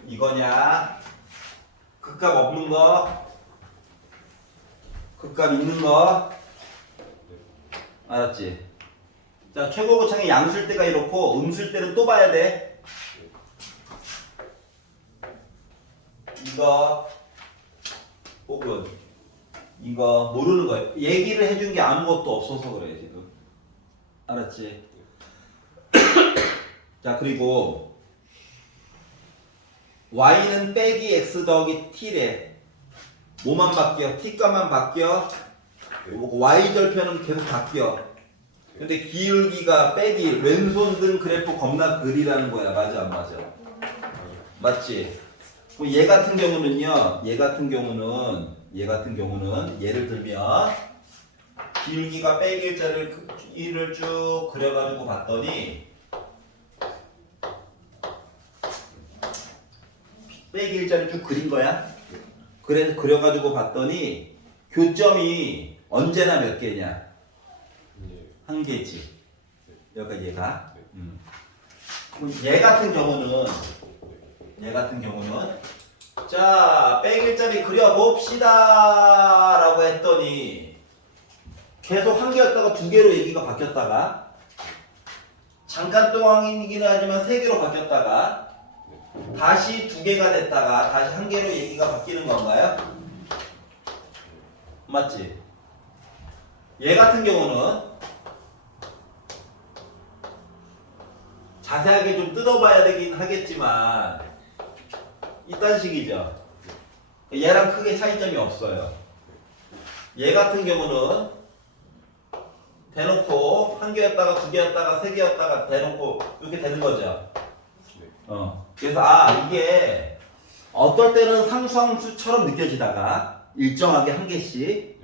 이거냐? 극값 없는 거? 극값 있는 거? 알았지? 자, 최고고창의 양수일 때가 이렇고 음수일 때는 또 봐야 돼. 이거 혹은 이거 모르는 거예요. 얘기를 해준 게 아무것도 없어서 그래 지금. 알았지? 자, 그리고 y는 빼기 x 더하기 t래. 뭐만 바뀌어? t값만 바뀌어. y 절편은 계속 바뀌어. 근데 기울기가 빼기 1, 왼손 든 그래프 겁나 그리라는 거야. 맞아 안 맞아? 맞지? 그럼 얘 같은 경우는요. 얘 같은 경우는 예를 들면 기울기가 빼기 일자를 1을 쭉 그려가지고 봤더니 빼기 일자를 쭉 그린 거야. 그래서 그려가지고 봤더니 교점이 언제나 몇 개냐? 한 개지. 여기가 얘가. 그럼 얘 같은 경우는 자, 빼길자리 그려봅시다 라고 했더니 계속 한 개였다가 두 개로 얘기가 바뀌었다가 잠깐 동안이긴 하지만 세 개로 바뀌었다가 다시 두 개가 됐다가 다시 한 개로 얘기가 바뀌는 건가요? 맞지? 얘 같은 경우는 자세하게 좀 뜯어봐야 되긴 하겠지만 이딴 식이죠. 얘랑 크게 차이점이 없어요. 얘 같은 경우는 대놓고 한 개였다가 두 개였다가 세 개였다가 대놓고 이렇게 되는 거죠. 그래서 이게 어떨 때는 상수함수처럼 느껴지다가 일정하게 한 개씩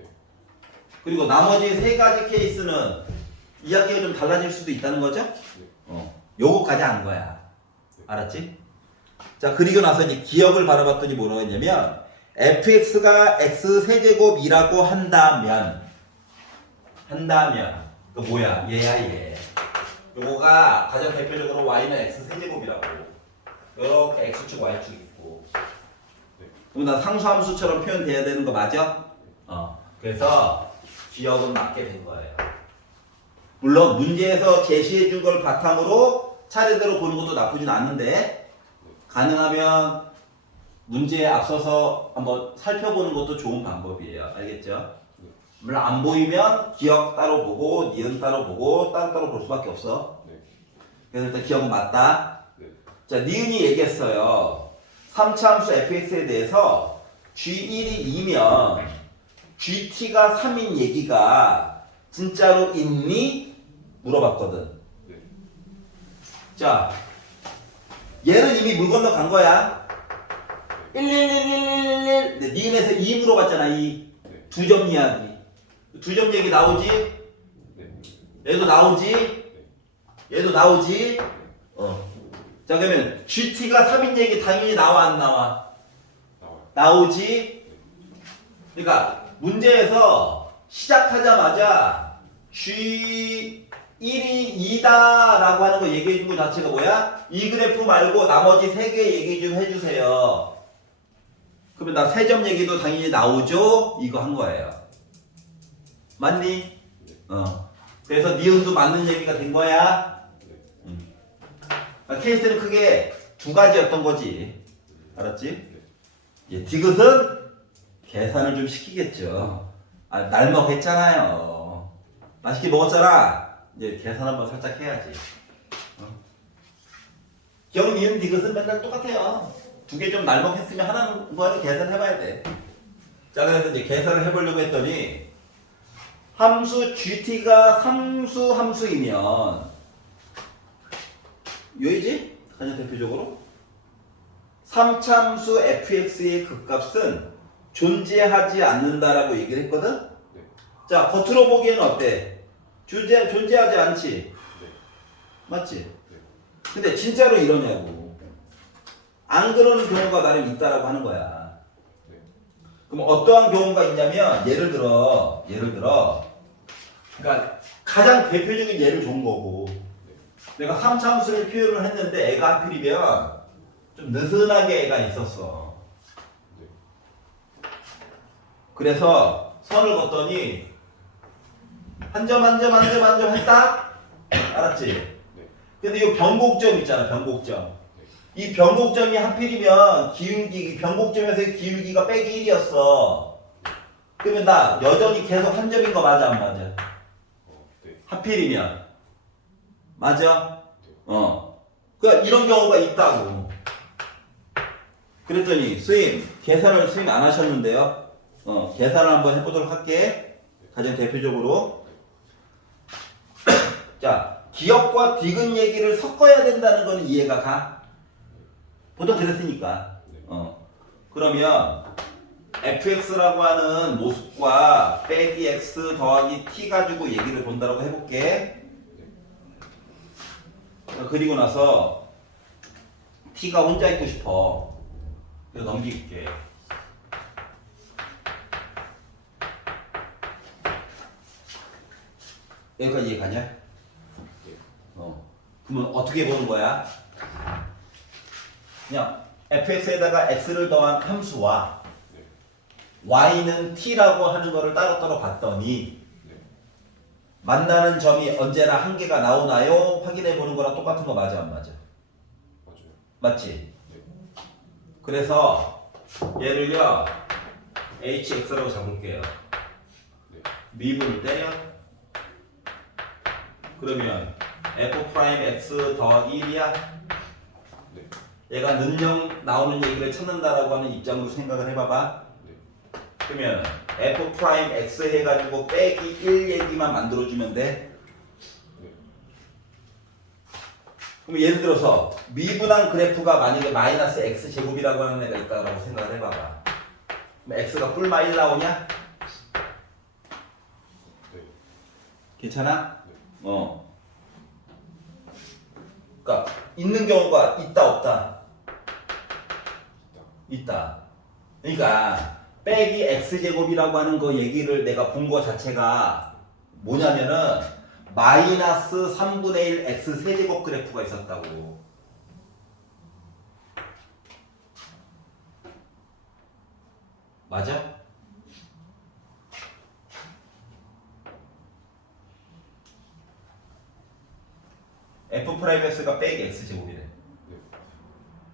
그리고 나머지 세 가지 케이스는 이야기가 좀 달라질 수도 있다는 거죠. 요거까지 안 거야. 알았지? 자, 그리고 나서 이제 기억을 바라봤더니 뭐라고 했냐면 fx가 x 세제곱이라고 한다면 그 뭐야? 얘야 얘. 요거가 가장 대표적으로 y는 x 세제곱이라고. 이렇게 x축 y축 있고. 그럼 나 상수함수처럼 표현돼야 되는 거 맞아? 그래서 기억은 맞게 된 거예요. 물론 문제에서 제시해 준 걸 바탕으로 차례대로 보는 것도 나쁘진 않은데 가능하면 문제에 앞서서 한번 살펴보는 것도 좋은 방법이에요. 알겠죠? 물론 안 보이면 기억 따로 보고 니은 따로 보고 따로 볼 수밖에 없어. 그래서 일단 기억은 맞다. 자, 니은이 얘기했어요. 3차 함수 fx에 대해서 g1이 2면 gt가 3인 얘기가 진짜로 있니? 물어봤거든. 자, 얘는 이미 물 건너 간 거야. 1111111 니은에서 2 물어봤잖아. 2 두 점 이야기. 두 점 얘기 나오지? 얘도 나오지? 얘도 나오지? 자, 그러면 GT가 3인 얘기 당연히 나와 안 나와? 나오지? 그러니까 문제에서 시작하자마자 G1이 2다 라고 하는 거 얘기해 준 거 자체가 뭐야? 이 그래프 말고 나머지 3개 얘기 좀 해주세요. 그러면 나 3점 얘기도 당연히 나오죠? 이거 한 거예요. 맞니? 그래서 니은도 맞는 얘기가 된 거야. 케이스는 크게 두 가지였던 거지. 알았지? 디귿은 계산을 좀 시키겠죠. 날먹했잖아요. 맛있게 먹었잖아. 이제 계산 한번 살짝 해야지. 경, 니은, 디귿은 맨날 똑같아요. 두 개 좀 날먹했으면 하나는 계산해봐야 돼. 자, 그래서 이제 계산을 해보려고 했더니 함수 GT가 함수이면 요이지? 가장 대표적으로 3참수 fx의 극값은 존재하지 않는다라고 얘기를 했거든? 자, 겉으로 보기에는 어때? 존재하지 않지? 맞지? 근데 진짜로 이러냐고. 안 그러는 경우가 나름 있다라고 하는 거야. 그럼 어떠한 경우가 있냐면 예를 들어 그러니까 가장 대표적인 예를 준 거고 내가 3참수를 표현을 했는데 애가 하필이면 좀 느슨하게 애가 있었어. 그래서 선을 걷더니 한 점 했다? 알았지? 근데 이 변곡점 있잖아. 변곡점. 이 변곡점이 하필이면 기울기, 변곡점에서의 기울기가 빼기 1이었어. 그러면 나 여전히 계속 한 점인 거 맞아 안 맞아? 하필이면. 맞아? 그러니까 이런 경우가 있다고. 그랬더니 스님, 계산을 스님 안 하셨는데요. 계산을 한번 해보도록 할게. 가장 대표적으로. 자, 기억과 디귿 얘기를 섞어야 된다는 거는 이해가 가? 보통 그랬으니까. 그러면 fx라고 하는 모습과 빼기 x 더하기 t 가지고 얘기를 본다라고 해볼게. 그리고 나서 t가 혼자 있고 싶어. 그래서 넘길게. 여기까지 이해가냐? 그러면 어떻게 보는 거야? 그냥 fx에다가 x를 더한 함수와 y는 t라고 하는 거를 따로따로 봤더니 만나는 점이 언제나 한 개가 나오나요? 확인해 보는 거랑 똑같은 거 맞아 안 맞아? 맞아요. 맞지? 그래서 얘를요 hx라고 잡을게요. 미분을 때려. 그러면 f 프라임 x 더하기 1이야? 얘가 는영 나오는 얘기를 찾는다라고 하는 입장으로 생각을 해봐봐. 그러면 f 프라임 x 해가지고 빼기 1 얘기만 만들어주면 돼. 그럼 예를 들어서 미분한 그래프가 만약에 마이너스 x 제곱이라고 하는 애가 있다라고 생각을 해봐봐. 그럼 x가 뿔마 1 나오냐? 괜찮아? 그러니까 있는 경우가 있다 없다? 있다. 그러니까 빼기 x제곱이라고 하는 거 얘기를 내가 본 거 자체가 뭐냐면은 마이너스 3분의 1 x 세제곱 그래프가 있었다고. 맞아? f 프라임 x가 빼기 x제곱이래.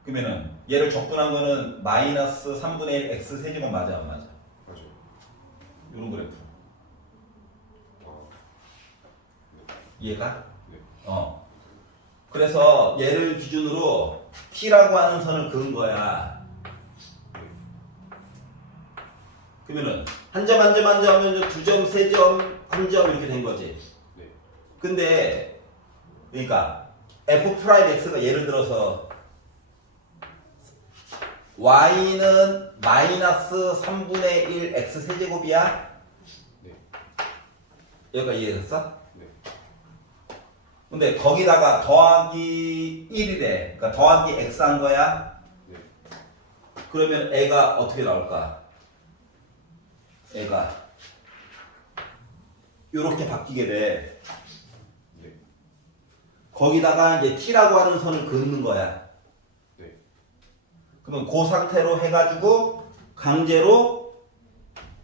그러면은 얘를 적분한 거는 마이너스 3분의 1 x 세제곱 맞아 안 맞아? 맞아요. 요런 그래프. 아, 이해가? 네. 그래서 얘를 기준으로 t라고 하는 선을 그은 거야. 그러면은 한 점 한 점 한 점 하면 두 점, 세 점, 한 점 이렇게 된 거지. 네. 근데 그러니까 f 프라임 x가 예를 들어서 y는 마이너스 3분의 1 x 세제곱이야? 네. 여기가 이해됐어? 네. 근데 거기다가 더하기 1이래. 그러니까 더하기 x 한 거야? 네. 그러면 애가 어떻게 나올까? 애가 요렇게 바뀌게 돼. 네. 거기다가 이제 t라고 하는 선을 긋는 거야. 네. 그러면 그 상태로 해가지고 강제로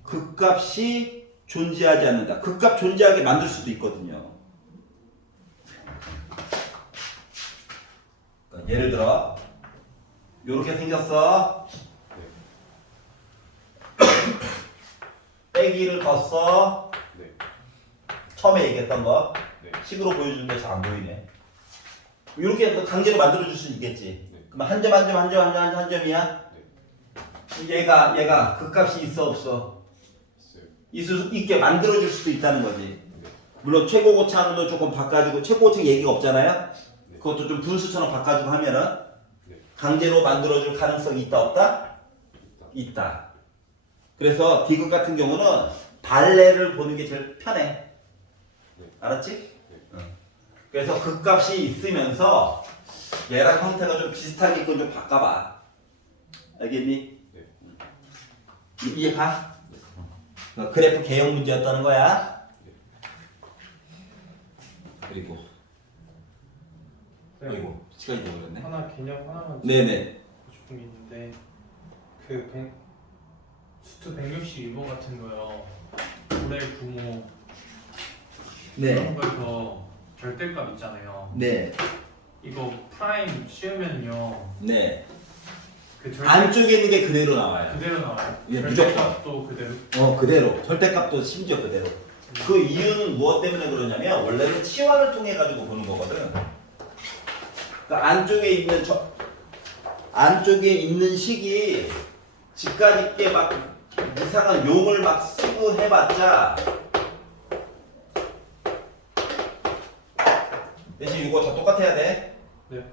극값이 존재하지 않는다. 극값 존재하게 만들 수도 있거든요. 그러니까 예를 들어 요렇게 생겼어. 빼기를 걷어. 네. 처음에 얘기했던 거 네. 식으로 보여주는데 잘 안 보이네. 이렇게 강제로 만들어줄 수 있겠지. 네. 그럼 한 점 한 점 한 점 한 점이야. 얘가 극값이 있어 없어? 있어요. 있게 만들어줄 수도 있다는 거지. 네. 물론 최고고차도 조금 바꿔주고 최고고차 얘기가 없잖아요. 네. 그것도 좀 분수처럼 바꿔주고 하면은 네. 강제로 만들어줄 가능성이 있다 없다? 있다. 그래서 디귿 같은 경우는 발레를 보는 게 제일 편해. 네. 알았지? 네. 응. 그래서 극값이 있으면서 얘랑 형태가 좀 비슷하게끔 좀 바꿔봐. 알겠니? 네. 이해가? 그러니까 그래프 개형 문제였다는 거야. 네. 그리고 네. 아이고 시간이 돼버렸네. 하나 개념 하나만 네네. 짚고 싶은 게 있는데 그 수트 162번 같은 거요. 고래 부모 그런 거에서 절대값 있잖아요. 네. 이거 프라임 씌우면요. 네. 그 안쪽에 있는 게 그대로 나와요. 그대로 나와요. 예, 무조건. 절대값도 그대로. 그대로. 절대값도 심지어 그대로. 그 이유는 무엇 때문에 그러냐면 원래는 치환을 통해 가지고 보는 거거든. 그러니까 안쪽에 있는 식이 집까지 게 막 이상한 용을 막 쓰고 해봤자 대신 이거 다 똑같아야 돼. 네.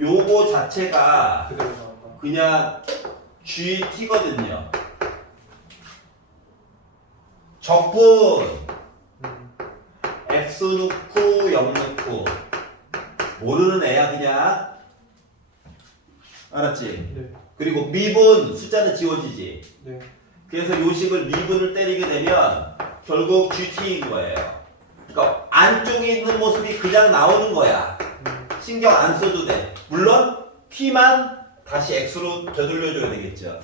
요거 자체가 그대로 나온다. 그냥 GT거든요. 적분 X 넣고 0 넣고 모르는 애야 그냥. 알았지? 네. 그리고 미분 숫자는 지워지지. 네. 그래서 요 식을 미분을 때리게 되면 결국 GT인 거예요. 그러니까 안쪽에 있는 모습이 그냥 나오는 거야. 신경 안 써도 돼. 물론 T만 다시 X로 되돌려줘야 되겠죠.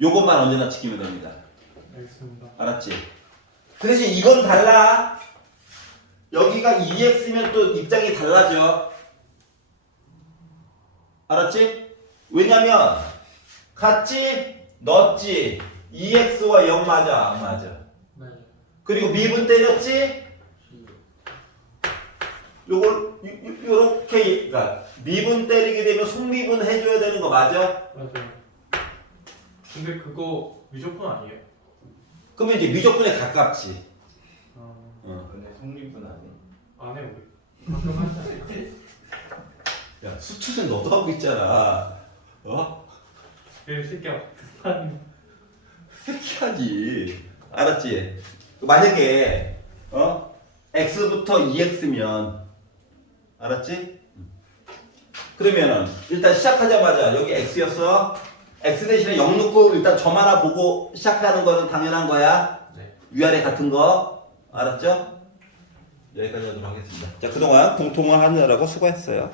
요것만 언제나 지키면 됩니다. 알겠습니다. 알았지? 그 대신 이건 달라. 여기가 2x면 또 입장이 달라져. 알았지? 왜냐면 같지? 넣었지? 2x와 0 맞아 안 맞아? 네. 그리고 미분 때렸지? 요걸 요렇게 그러니까 미분 때리게 되면 속미분 해줘야 되는 거 맞아? 맞아요. 근데 그거 미적분 아니에요? 그러면 이제 미적분에 가깝지. 어, 근데 성립분 아니? 안 해요 우리. 가끔 하잖아요. 야 수투는 너도 하고 있잖아. 얘 새끼야. 하지. 알았지? 만약에 x부터 2x면 알았지? 그러면은 일단 시작하자마자 여기 x였어. x 대신에 0 넣고 일단 점 하나 보고 시작하는 거는 당연한 거야. 네. 위아래 같은 거. 알았죠? 여기까지 하도록 하겠습니다. 자, 그동안 공통을 하느라고 수고했어요.